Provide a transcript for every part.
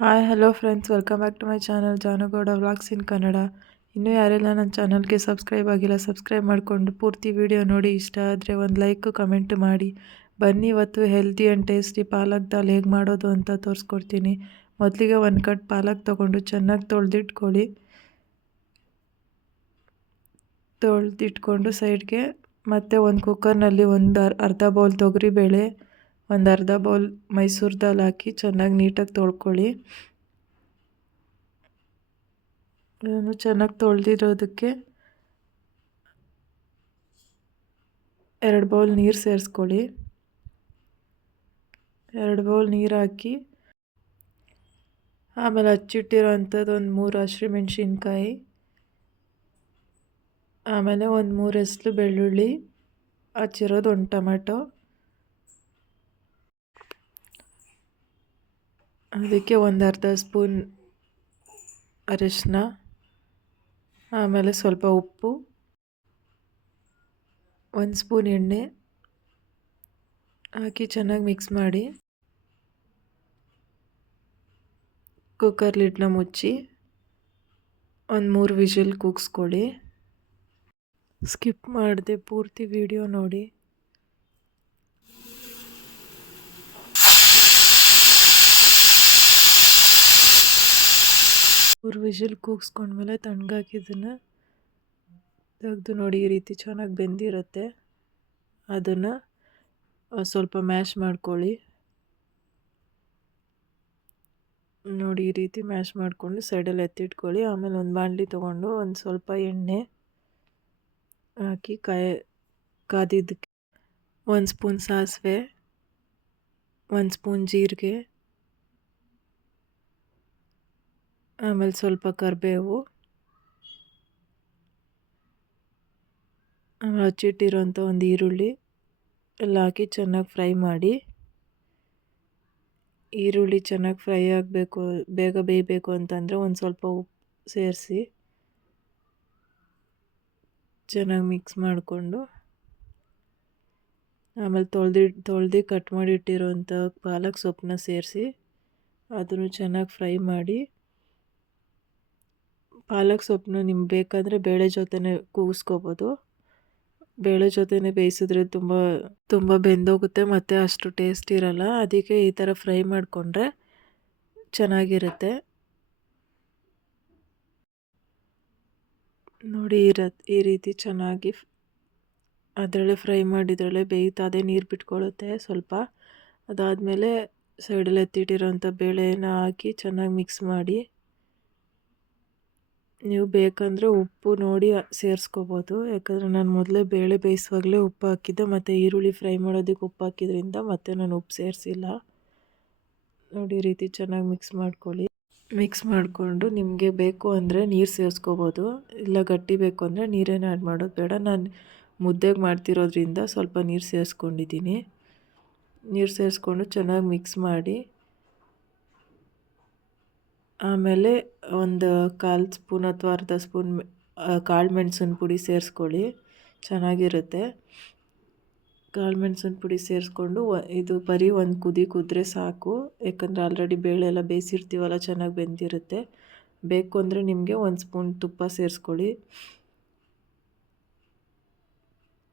Hi hello friends, welcome back to my channel ಜಾನುಗೌಡ vlogs ಇನ್ ಕನ್ನಡ. ಇನ್ನೂ ಯಾರೆಲ್ಲ ನನ್ನ ಚಾನಲ್ಗೆ ಸಬ್ಸ್ಕ್ರೈಬ್ ಆಗಿಲ್ಲ ಸಬ್ಸ್ಕ್ರೈಬ್ ಮಾಡಿಕೊಂಡು ಪೂರ್ತಿ ವಿಡಿಯೋ ನೋಡಿ. ಇಷ್ಟ ಆದರೆ ಒಂದು ಲೈಕ್ ಕಮೆಂಟ್ ಮಾಡಿ. ಬನ್ನಿ ಇವತ್ತು ಹೆಲ್ದಿ ಆ್ಯಂಡ್ ಟೇಸ್ಟಿ ಪಾಲಕ್ ದಾಲ್ ಹೇಗೆ ಮಾಡೋದು ಅಂತ ತೋರಿಸ್ಕೊಡ್ತೀನಿ. ಮೊದಲಿಗೆ ಒಂದು ಕಟ್ ಪಾಲಕ್ ತೊಗೊಂಡು ಚೆನ್ನಾಗಿ ತೊಳೆದಿಟ್ಕೊಂಡು ಸೈಡ್ಗೆ, ಮತ್ತು ಒಂದು ಕುಕ್ಕರ್ನಲ್ಲಿ ಒಂದು ಅರ್ಧ ಬೌಲ್ ತೊಗರಿಬೇಳೆ, ಒಂದು ಅರ್ಧ ಬೌಲ್ ಮೈಸೂರು ದಾಲ್ ಹಾಕಿ ಚೆನ್ನಾಗಿ ನೀಟಾಗಿ ತೊಳ್ಕೊಳ್ಳಿ. ಅದನ್ನು ಚೆನ್ನಾಗಿ ತೊಳೆದಿರೋದಕ್ಕೆ 2 ಬೌಲ್ ನೀರು ಸೇರಿಸ್ಕೊಳ್ಳಿ. 2 ಬೌಲ್ ನೀರು ಹಾಕಿ ಆಮೇಲೆ ಹಚ್ಚಿಟ್ಟಿರೋ ಅಂಥದ್ದು ಒಂದು 3 ಹಸಿಮೆಣ್ಸಿನ್ಕಾಯಿ, ಆಮೇಲೆ ಒಂದು 3 ಎಸ್ಲು ಬೆಳ್ಳುಳ್ಳಿ, ಹಚ್ಚಿರೋದು ಒಂದು ಟೊಮೆಟೊ, ಅದಕ್ಕೆ ಒಂದು ಅರ್ಧ ಸ್ಪೂನ್ ಅರಿಶಿನ, ಆಮೇಲೆ ಸ್ವಲ್ಪ ಉಪ್ಪು, 1 ಸ್ಪೂನ್ ಎಣ್ಣೆ ಹಾಕಿ ಚೆನ್ನಾಗಿ ಮಿಕ್ಸ್ ಮಾಡಿ ಕುಕ್ಕರ್ ಲಿಡ್ನ ಮುಚ್ಚಿ ಒಂದು 3 ವಿಷಲ್ ಕೂಗಿಸ್ಕೊಳ್ಳಿ. ಸ್ಕಿಪ್ ಮಾಡದೆ ಪೂರ್ತಿ ವಿಡಿಯೋ ನೋಡಿ. ವಿಷಲ್ ಕೂಗಿಸ್ಕೊಂಡ್ಮೇಲೆ ತಣ್ಣಗಾಕಿದ್ದನ್ನು ತೆಗೆದು ನೋಡಿ. ಈ ರೀತಿ ಚೆನ್ನಾಗಿ ಬೆಂದಿರುತ್ತೆ. ಅದನ್ನು ಸ್ವಲ್ಪ ಮ್ಯಾಶ್ ಮಾಡ್ಕೊಳ್ಳಿ. ನೋಡಿ, ಈ ರೀತಿ ಮ್ಯಾಶ್ ಮಾಡಿಕೊಂಡು ಸೈಡಲ್ಲಿ ಎತ್ತಿಟ್ಕೊಳ್ಳಿ. ಆಮೇಲೆ ಒಂದು ಬಾಣಲಿ ತೊಗೊಂಡು ಒಂದು ಸ್ವಲ್ಪ ಎಣ್ಣೆ ಹಾಕಿ ಕಾದಿದ್ದಕ್ಕೆ 1 ಸ್ಪೂನ್ ಸಾಸಿವೆ, 1 ಸ್ಪೂನ್ ಜೀರಿಗೆ, ಆಮೇಲೆ ಸ್ವಲ್ಪ ಕರಿಬೇವು, ಆಮೇಲೆ ಹಚ್ಚಿಟ್ಟಿರೋಂಥ ಒಂದು ಈರುಳ್ಳಿ ಎಲ್ಲ ಹಾಕಿ ಚೆನ್ನಾಗಿ ಫ್ರೈ ಮಾಡಿ. ಈರುಳ್ಳಿ ಚೆನ್ನಾಗಿ ಫ್ರೈ ಆಗಬೇಕು, ಬೇಗ ಬೇಯಬೇಕು ಅಂತಂದರೆ ಒಂದು ಸ್ವಲ್ಪ ಉಪ್ಪು ಸೇರಿಸಿ ಚೆನ್ನಾಗಿ ಮಿಕ್ಸ್ ಮಾಡಿಕೊಂಡು, ಆಮೇಲೆ ತೊಳೆದು ಕಟ್ ಮಾಡಿ ಇಟ್ಟಿರೋಂಥ ಪಾಲಕ್ ಸೊಪ್ಪನ್ನ ಸೇರಿಸಿ ಅದನ್ನು ಚೆನ್ನಾಗಿ ಫ್ರೈ ಮಾಡಿ. ಪಾಲಕ್ ಸೊಪ್ಪನ್ನ ನಿಮ್ಗೆ ಬೇಕಾದರೆ ಬೇಳೆ ಜೊತೆನೇ ಕೂಗಿಸ್ಕೋಬೋದು. ಬೇಳೆ ಜೊತೆನೇ ಬೇಯಿಸಿದ್ರೆ ತುಂಬ ಬೆಂದೋಗುತ್ತೆ ಮತ್ತು ಅಷ್ಟು ಟೇಸ್ಟ್ ಇರಲ್ಲ. ಅದಕ್ಕೆ ಈ ಥರ ಫ್ರೈ ಮಾಡಿಕೊಂಡ್ರೆ ಚೆನ್ನಾಗಿರುತ್ತೆ. ನೋಡಿ, ಈ ರೀತಿ ಚೆನ್ನಾಗಿ ಅದರಲ್ಲೇ ಫ್ರೈ ಮಾಡಿದ್ರಲ್ಲೇ ಬೇಯುತ್ತೆ. ಅದೇ ನೀರು ಬಿಟ್ಕೊಳ್ಳುತ್ತೆ ಸ್ವಲ್ಪ. ಅದಾದಮೇಲೆ ಸೈಡಲ್ಲಿ ಎತ್ತಿಟ್ಟಿರೋಂಥ ಬೇಳೆನ ಹಾಕಿ ಚೆನ್ನಾಗಿ ಮಿಕ್ಸ್ ಮಾಡಿ. ನೀವು ಬೇಕಂದರೆ ಉಪ್ಪು ನೋಡಿ ಸೇರಿಸ್ಕೋಬೋದು. ಯಾಕಂದರೆ ನಾನು ಮೊದಲೇ ಬೇಳೆ ಬೇಯಿಸುವಾಗಲೇ ಉಪ್ಪು ಹಾಕಿದ್ದೆ, ಮತ್ತು ಈರುಳ್ಳಿ ಫ್ರೈ ಮಾಡೋದಕ್ಕೆ ಉಪ್ಪು ಹಾಕಿದ್ರಿಂದ ಮತ್ತೆ ನಾನು ಉಪ್ಪು ಸೇರಿಸಿಲ್ಲ. ನೋಡಿ, ಈ ರೀತಿ ಚೆನ್ನಾಗಿ ಮಿಕ್ಸ್ ಮಾಡ್ಕೊಳ್ಳಿ. ಮಿಕ್ಸ್ ಮಾಡಿಕೊಂಡು ನಿಮಗೆ ಬೇಕು ಅಂದರೆ ನೀರು ಸೇರಿಸ್ಕೋಬೋದು, ಇಲ್ಲ ಗಟ್ಟಿ ಬೇಕು ಅಂದರೆ ನೀರೇನು ಆ್ಯಡ್ ಮಾಡೋದು ಬೇಡ. ನಾನು ಮುದ್ದೆಗೆ ಮಾಡ್ತಿರೋದ್ರಿಂದ ಸ್ವಲ್ಪ ನೀರು ಸೇರಿಸ್ಕೊಂಡಿದ್ದೀನಿ. ನೀರು ಸೇರಿಸ್ಕೊಂಡು ಚೆನ್ನಾಗಿ ಮಿಕ್ಸ್ ಮಾಡಿ, ಆಮೇಲೆ ಒಂದು 1/4 ಸ್ಪೂನ್ ಅಥವಾ ಅರ್ಧ ಸ್ಪೂನ್ ಕಾಳು ಮೆಣಸಿನ ಪುಡಿ ಸೇರಿಸ್ಕೊಳ್ಳಿ, ಚೆನ್ನಾಗಿರುತ್ತೆ. ಕಾಳು ಮೆಣಸಿನ ಪುಡಿ ಸೇರಿಸ್ಕೊಂಡು ಇದು ಬರೀ ಒಂದು ಕುದಿ ಕುದ್ರೆ ಸಾಕು. ಯಾಕಂದರೆ ಆಲ್ರೆಡಿ ಬೇಳೆ ಎಲ್ಲ ಬೇಯಿಸಿರ್ತೀವಲ್ಲ, ಚೆನ್ನಾಗಿ ಬೆಂದಿರುತ್ತೆ. ಬೇಕು ಅಂದರೆ ನಿಮಗೆ 1 ಸ್ಪೂನ್ ತುಪ್ಪ ಸೇರಿಸ್ಕೊಳ್ಳಿ.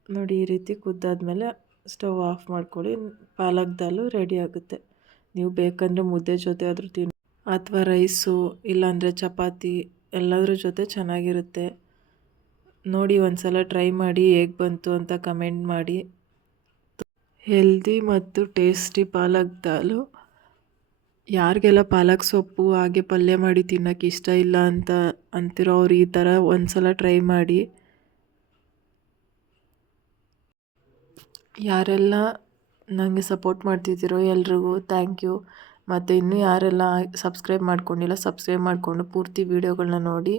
ನೋಡಿ, ಈ ರೀತಿ ಕುದ್ದಾದ್ಮೇಲೆ ಸ್ಟವ್ ಆಫ್ ಮಾಡ್ಕೊಳ್ಳಿ. ಪಾಲಕ್ ದಾಲು ರೆಡಿ ಆಗುತ್ತೆ. ನೀವು ಬೇಕಂದರೆ ಮುದ್ದೆ ಜೊತೆ ಆದರೂ ತಿನ್ನಿ, ಅಥವಾ ರೈಸು, ಇಲ್ಲಾಂದರೆ ಚಪಾತಿ ಎಲ್ಲದ್ರ ಜೊತೆ ಚೆನ್ನಾಗಿರುತ್ತೆ. ನೋಡಿ, ಒಂದು ಸಲ ಟ್ರೈ ಮಾಡಿ, ಹೇಗೆ ಬಂತು ಅಂತ ಕಮೆಂಟ್ ಮಾಡಿ. ಹೆಲ್ದಿ ಮತ್ತು ಟೇಸ್ಟಿ ಪಾಲಕ್ ದಾಲು. ಯಾರಿಗೆಲ್ಲ ಪಾಲಕ್ ಸೊಪ್ಪು ಹಾಗೆ ಪಲ್ಯ ಮಾಡಿ ತಿನ್ನೋಕ್ಕೆ ಇಷ್ಟ ಇಲ್ಲ ಅಂತ ಅಂತಿರೋ ಅವ್ರು ಈ ಥರ ಒಂದು ಸಲ ಟ್ರೈ ಮಾಡಿ. ಯಾರೆಲ್ಲ ನನಗೆ ಸಪೋರ್ಟ್ ಮಾಡ್ತಿದ್ದೀರೋ ಎಲ್ರಿಗೂ ಥ್ಯಾಂಕ್ ಯು. ಮತ್ತು ಇನ್ನೂ ಯಾರೆಲ್ಲ ಸಬ್ಸ್ಕ್ರೈಬ್ ಮಾಡ್ಕೊಂಡಿಲ್ಲ ಸಬ್ಸ್ಕ್ರೈಬ್ ಮಾಡಿಕೊಂಡು ಪೂರ್ತಿ ವೀಡಿಯೋಗಳನ್ನ ನೋಡಿ.